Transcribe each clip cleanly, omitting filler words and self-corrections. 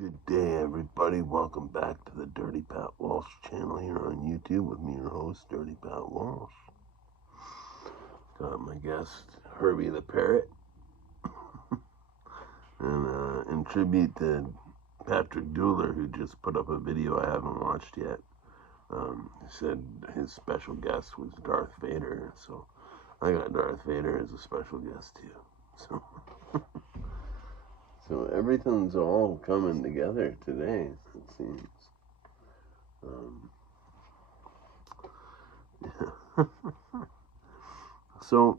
Good day, everybody. Welcome back to the Dirty Pat Walsh channel here on YouTube with me, your host, Dirty Pat Walsh. Got my guest, Herbie the Parrot. And in tribute to Patrick Dooler, who just put up a video I haven't watched yet, he said his special guest was Darth Vader. So I got Darth Vader as a special guest, too. So everything's all coming together today, it seems. Yeah. So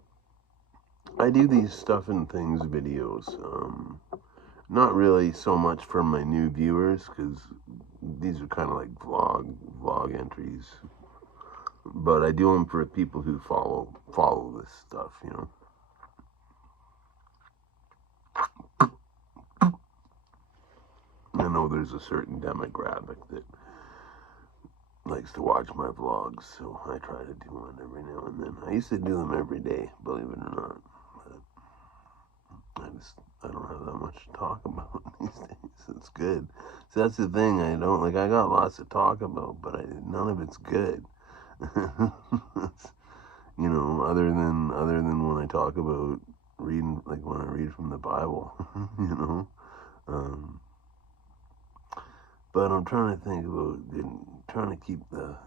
I do these stuff and things videos. Not really so much for my new viewers, because these are kind of like vlog entries. But I do them for people who follow this stuff, you know. I know there's a certain demographic that likes to watch my vlogs, so I try to do one every now and then. I used to do them every day, believe it or not, but I don't have that much to talk about these days. It's good. So that's the thing. I got lots to talk about, but none of it's good. You know, other than when I talk about reading, like when I read from the Bible, you know. But I'm trying to think about trying to keep the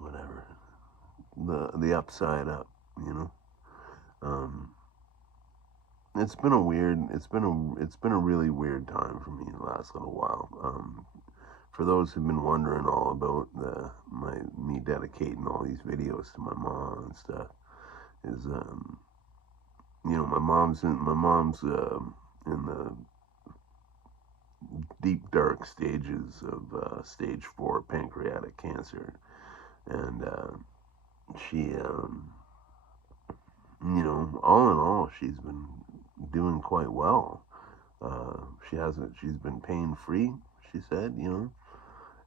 whatever, the upside up, you know. It's been a really weird time for me the last little while. For those who've been wondering all about me dedicating all these videos to my mom and stuff, is you know, my mom's in the deep dark stages of stage 4 pancreatic cancer, and she you know, all in all, she's been doing quite well. She's been pain free, she said, you know.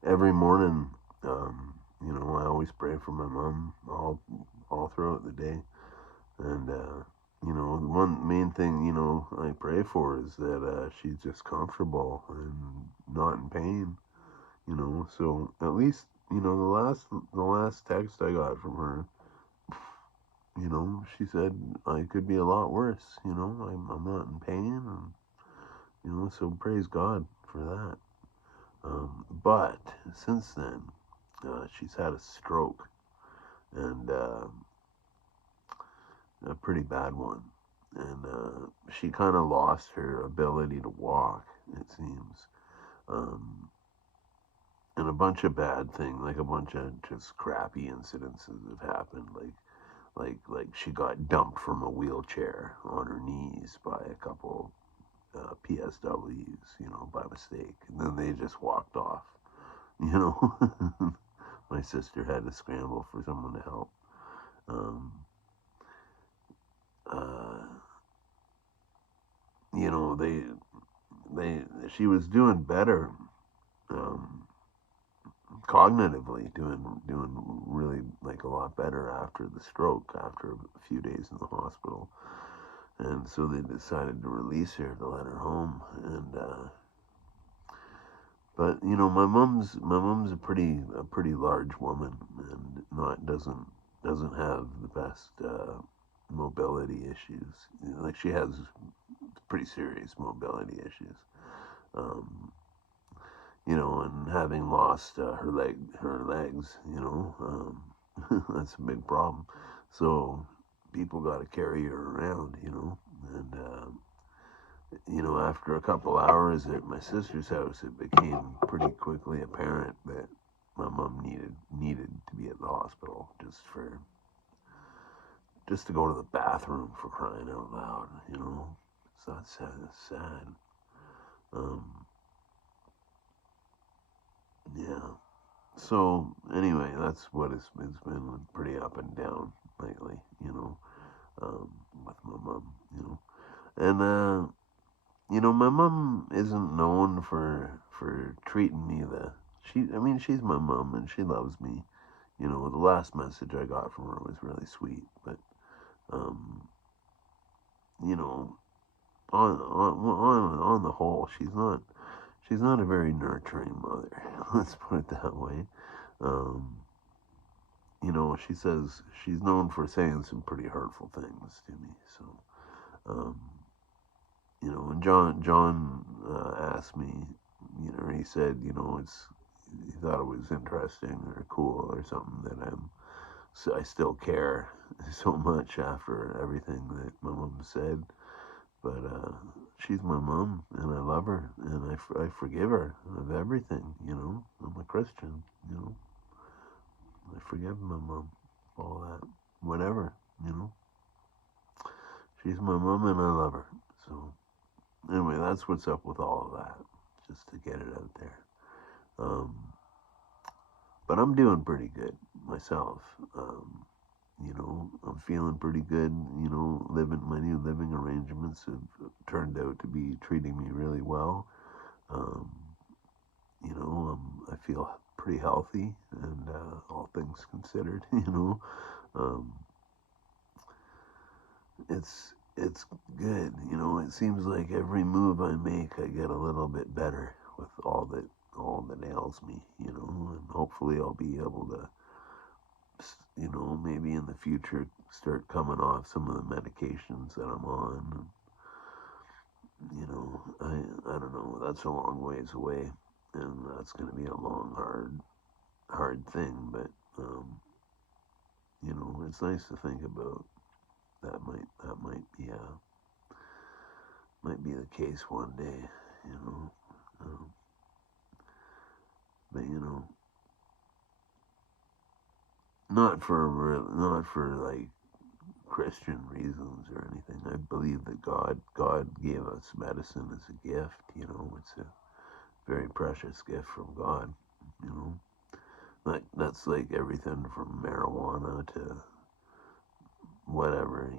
Every morning, you know, I always pray for my mom all throughout the day. And you know, the one main thing, you know, I pray for is that she's just comfortable and not in pain, you know. So at least you know, the last text I got from her, you know, she said I could be a lot worse. You know, I'm not in pain, and you know, so praise God for that. But since then, she's had a stroke, and a pretty bad one, and she kind of lost her ability to walk. It seems. Um, and a bunch of bad things, like a bunch of just crappy incidences have happened, like she got dumped from a wheelchair on her knees by a couple PSWs, you know, by mistake, and then they just walked off, you know. My sister had to scramble for someone to help. Um, uh, you know, they she was doing better, um, cognitively, doing really like a lot better after the stroke, after a few days in the hospital. And so they decided to release her, to let her home. And but you know, my mom's a pretty large woman, and not doesn't have the best mobility issues. You know, like she has pretty serious mobility issues. Um, you know, and having lost her legs, you know, that's a big problem. So people got to carry her around, you know, and you know, after a couple hours at my sister's house, it became pretty quickly apparent that my mom needed to be at the hospital just to go to the bathroom, for crying out loud, you know. So that's sad. It's sad. Um, yeah. So anyway, that's what it's been pretty up and down lately, you know, with my mom, you know, and you know, my mom isn't known for treating me I mean, she's my mom and she loves me. You know, the last message I got from her was really sweet, but um, you know, on the whole, she's not a very nurturing mother. Let's put it that way. Um, you know, she says she's known for saying some pretty hurtful things to me. So, um, you know, when John asked me, you know, he said, you know, he thought it was interesting or cool or something that I still care so much after everything that my mom said. But she's my mom, and I love her, and I forgive her of everything. You know, I'm a Christian. You know, I forgive my mom, all that, whatever. You know, she's my mom, and I love her. So anyway, that's what's up with all of that. Just to get it out there. Um, but I'm doing pretty good myself. You know, I'm feeling pretty good. You know, my new living arrangements have turned out to be treating me really well. Um, you know, I feel pretty healthy, and all things considered, you know, um, it's good. You know, it seems like every move I make, I get a little bit better with all that ails me. You know, and hopefully I'll be able to, you know, maybe in the future start coming off some of the medications that I'm on. You know, I don't know. That's a long ways away, and that's going to be a long, hard thing. But you know, it's nice to think about. That might be the case one day. You know, um, but you know, not for like Christian reasons or anything. I believe that God gave us medicine as a gift. You know, it's a very precious gift from God. You know, that's like everything from marijuana to whatever.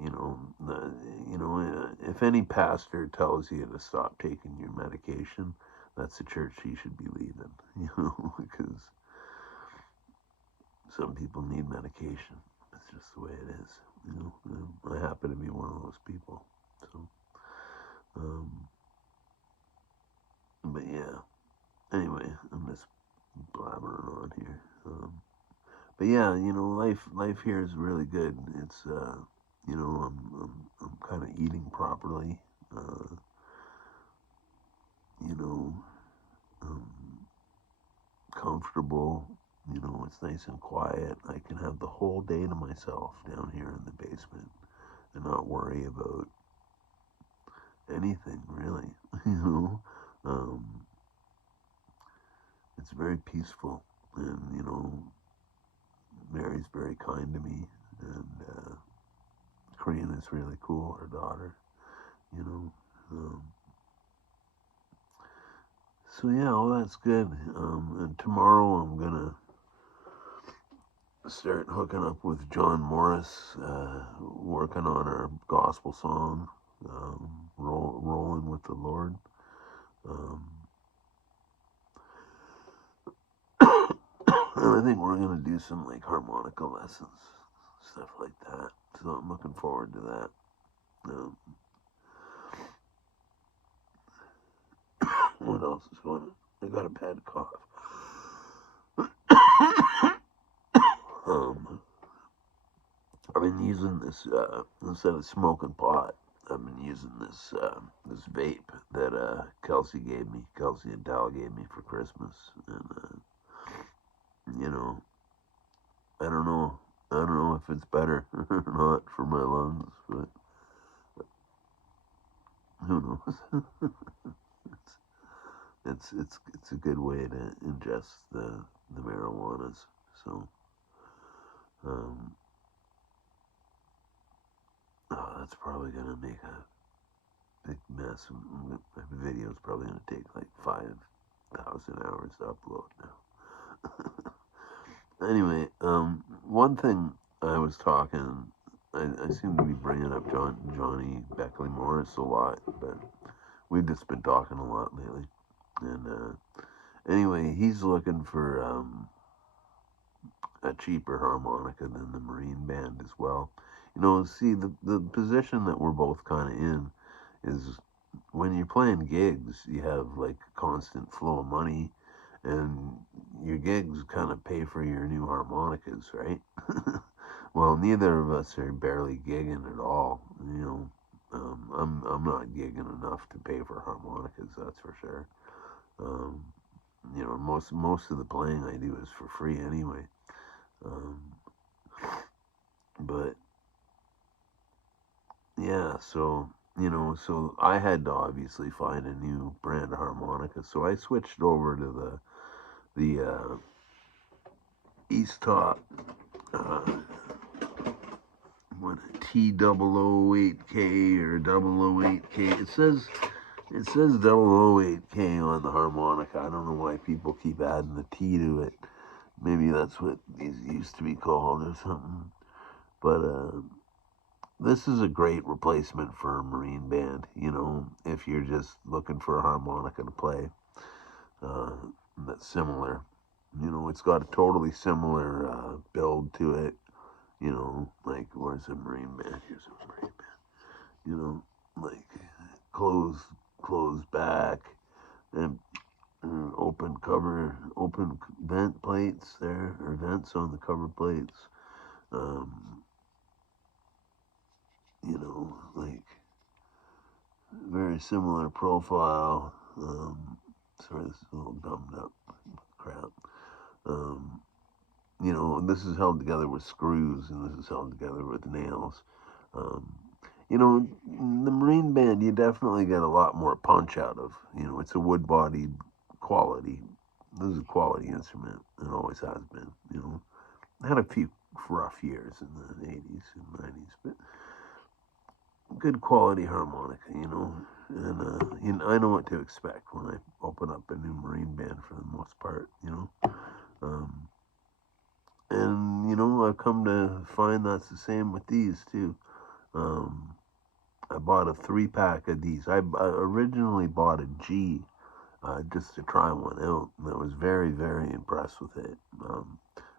If any pastor tells you to stop taking your medication, that's the church you should be leaving. You know, because some people need medication. It's just the way it is. You know, I happen to be one of those people. So, um, but yeah. Anyway, I'm just blabbering on here. But yeah, life here is really good. It's I'm kind of eating properly. Uh, you know, um, Comfortable. It's nice and quiet. I can have the whole day to myself down here in the basement and not worry about anything really. you know, um, it's very peaceful, and Mary's very kind to me, and Korean is really cool. Her daughter, you know. So yeah, all that's good. And tomorrow I'm gonna start hooking up with Jon Morris, working on our gospel song, rolling with the Lord. Um, and I think we're gonna do some like harmonica lessons, stuff like that. So I'm looking forward to that. Um, what else is going on? I got a bad cough. um, I've been using this instead of smoking pot. I've been using this vape that Kelsey and Dal gave me for Christmas, and you know, I don't know if it's better or not for my lungs, but who knows? it's a good way to ingest the marijuanas. So, um, that's probably gonna make a big mess. My video's probably gonna take like 5,000 hours to upload now. Anyway, one thing I was talking, I seem to be bringing up Johnny Beckley Morris a lot, but we've just been talking a lot lately. And anyway, he's looking for a cheaper harmonica than the Marine Band as well. See, the position that we're both kind of in is when you're playing gigs, you have like a constant flow of money, and your gigs kind of pay for your new harmonicas, right? Well, neither of us are barely gigging at all. I'm not gigging enough to pay for harmonicas, that's for sure. Um, most of the playing I do is for free anyway. Um, but yeah, so I had to obviously find a new brand of harmonica. So I switched over to the Easttop what T008K or 008K. It says 008K on the harmonica. I don't know why people keep adding the T to it. Maybe that's what these used to be called or something. But this is a great replacement for a Marine Band. If you're just looking for a harmonica to play, uh, that's similar. It's got a totally similar build to it. Like where's a Marine Band? Here's a Marine Band. Like closed back and open vent plates there, or vents on the cover plates. Um, like very similar profile. Sorry, this is a little gummed up crap. Um, this is held together with screws, and this is held together with nails. Um, the Marine Band, you definitely get a lot more punch out of. It's a wood-bodied quality. This is a quality instrument. It always has been. Had a few rough years in the 80s and 90s, but good quality harmonica, and I know what to expect when I open up a new Marine Band for the most part, um, and I've come to find that's the same with these too. I bought a 3-pack of these. I originally bought a G just to try one out, and I was very, very impressed with it.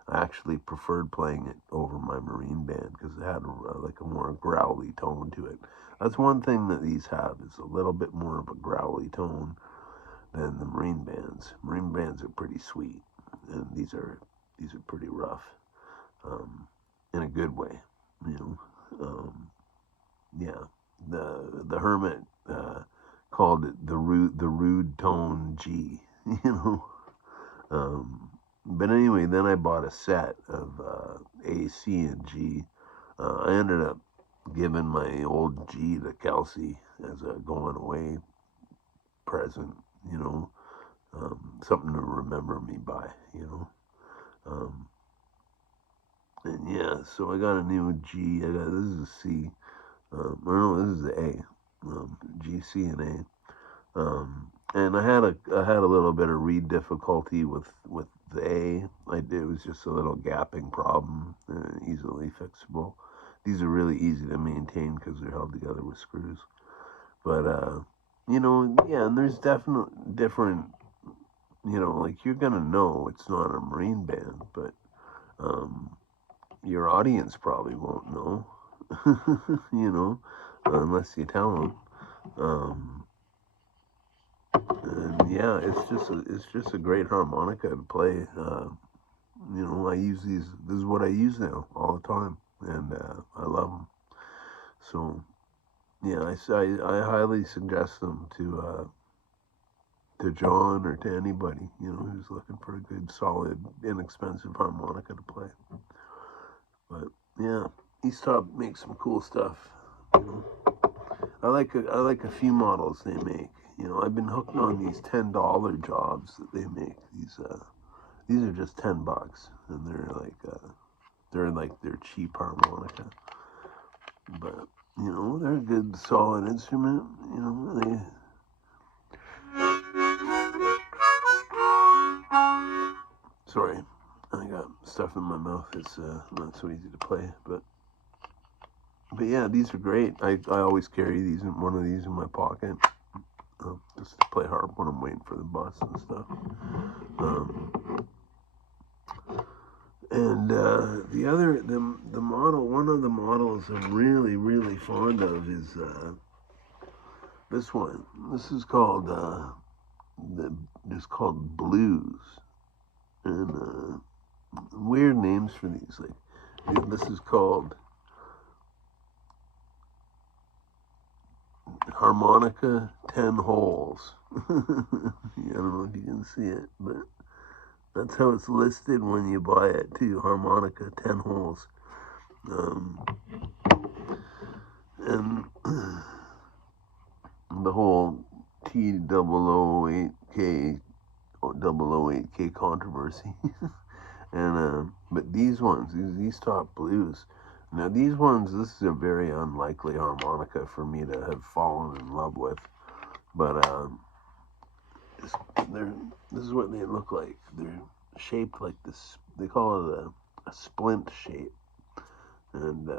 I actually preferred playing it over my Marine Band because it had like a more growly tone to it. That's one thing that these have, is a little bit more of a growly tone than the Marine Bands. Marine Bands are pretty sweet. and these are pretty rough, in a good way, you know. Yeah, the hermit called it the rude tone G, you know. But anyway, then I bought a set of A, C, and G. I ended up giving my old G to Kelsey as a going away present, you know, something to remember me by, you know. And yeah, so I got a new G. This is a C. Or no, this is the A. G, C, and A. And I had a little bit of reed difficulty with the A. It was just a little gapping problem, easily fixable. These are really easy to maintain because they're held together with screws. But you know, yeah, and there's definitely different. You know, like you're gonna know it's not a Marine band, but your audience probably won't know. You know, unless you tell them. And yeah, it's just a great harmonica to play. You know, I use these. This is what I use now all the time, and I love them. So yeah, I highly suggest them to John or to anybody, you know, who's looking for a good, solid, inexpensive harmonica to play. But yeah, Easttop makes some cool stuff. You know, I like a few models they make. You know, I've been hooked on these $10 jobs that they make. These are just $10, and they're like their cheap harmonica. But you know, they're a good, solid instrument. You know, they. Sorry, I got stuff in my mouth. It's not so easy to play, but yeah, these are great. I always carry one of these in my pocket, just to play harp when I'm waiting for the bus and stuff. And the model, one of the models I'm really fond of is this one. This is called called Blues, and weird names for these. Like this is called harmonica 10 holes. I don't know if you can see it, but that's how it's listed when you buy it too. Harmonica 10 holes. And the whole T008K controversy. And but these ones, these top blues. Now these ones, this is a very unlikely harmonica for me to have fallen in love with. But this is what they look like. They're shaped like this. They call it a splint shape. And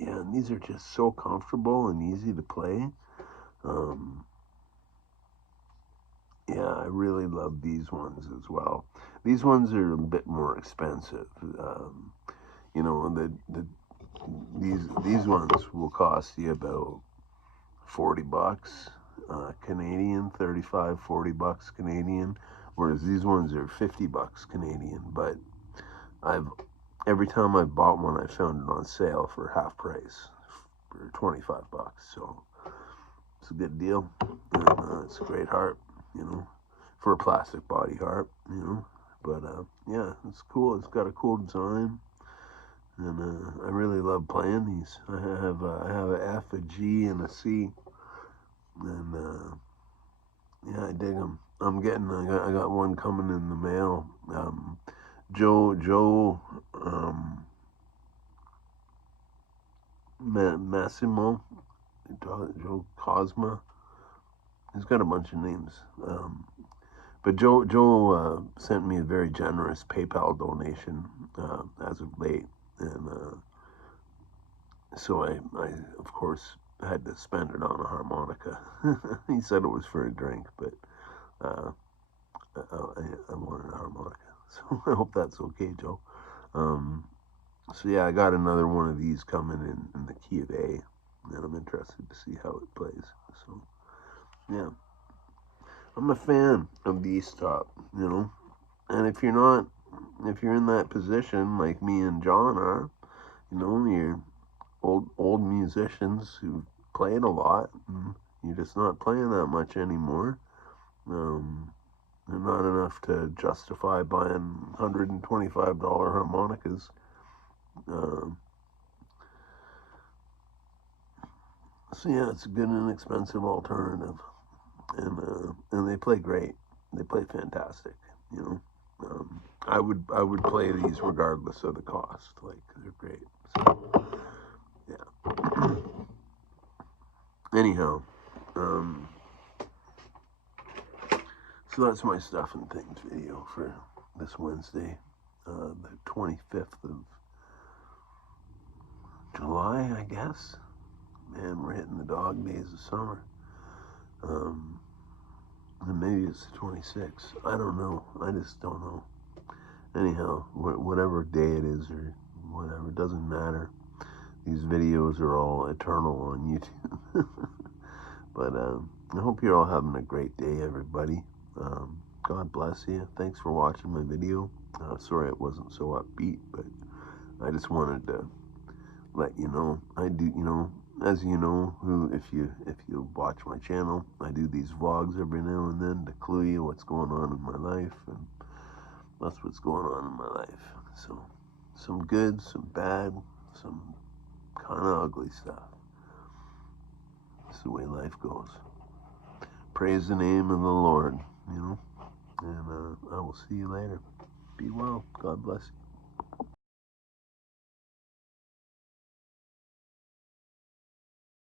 yeah, and these are just so comfortable and easy to play. Yeah, I really love these ones as well. These ones are a bit more expensive. You know, these ones will cost you about $40 Canadian, 35, $40 Canadian, whereas these ones are $50 Canadian. But every time I've bought one, I found it on sale for half price, for $25. So it's a good deal. And, it's a great harp, you know, for a plastic body harp, you know. But yeah, it's cool. It's got a cool design, and I really love playing these. I have an F, a G, and a C, and yeah, I dig them. I got one coming in the mail. Joe Massimo, Joe Cosma. He's got a bunch of names. But Joe sent me a very generous PayPal donation as of late, and so I of course had to spend it on a harmonica. He said it was for a drink, but I wanted a harmonica, so I hope that's okay, Joe. So yeah, I got another one of these coming in the key of A, and I'm interested to see how it plays. So yeah, I'm a fan of the Easttop, you know, And if you're in that position like me and John are, you're old musicians who played a lot, and you're just not playing that much anymore. And not enough to justify buying $125 harmonicas. So yeah, it's a good and inexpensive alternative, and they play great. They play fantastic. I would play these regardless of the cost. Like, they're great. So yeah. Anyhow, so that's my stuff and things video for this Wednesday, the 25th of July, I guess. Man, we're hitting the dog days of summer. And maybe it's the 26th. I don't know. I just don't know. Anyhow, whatever day it is or whatever, it doesn't matter. These videos are all eternal on YouTube. But I hope you're all having a great day, everybody. God bless you. Thanks for watching my video. Sorry it wasn't so upbeat, but I just wanted to let you know. I do, as you know, if you watch my channel, I do these vlogs every now and then to clue you what's going on in my life, and that's what's going on in my life. So, some good, some bad, some kind of ugly stuff. It's the way life goes. Praise the name of the Lord, and I will see you later. Be well. God bless you.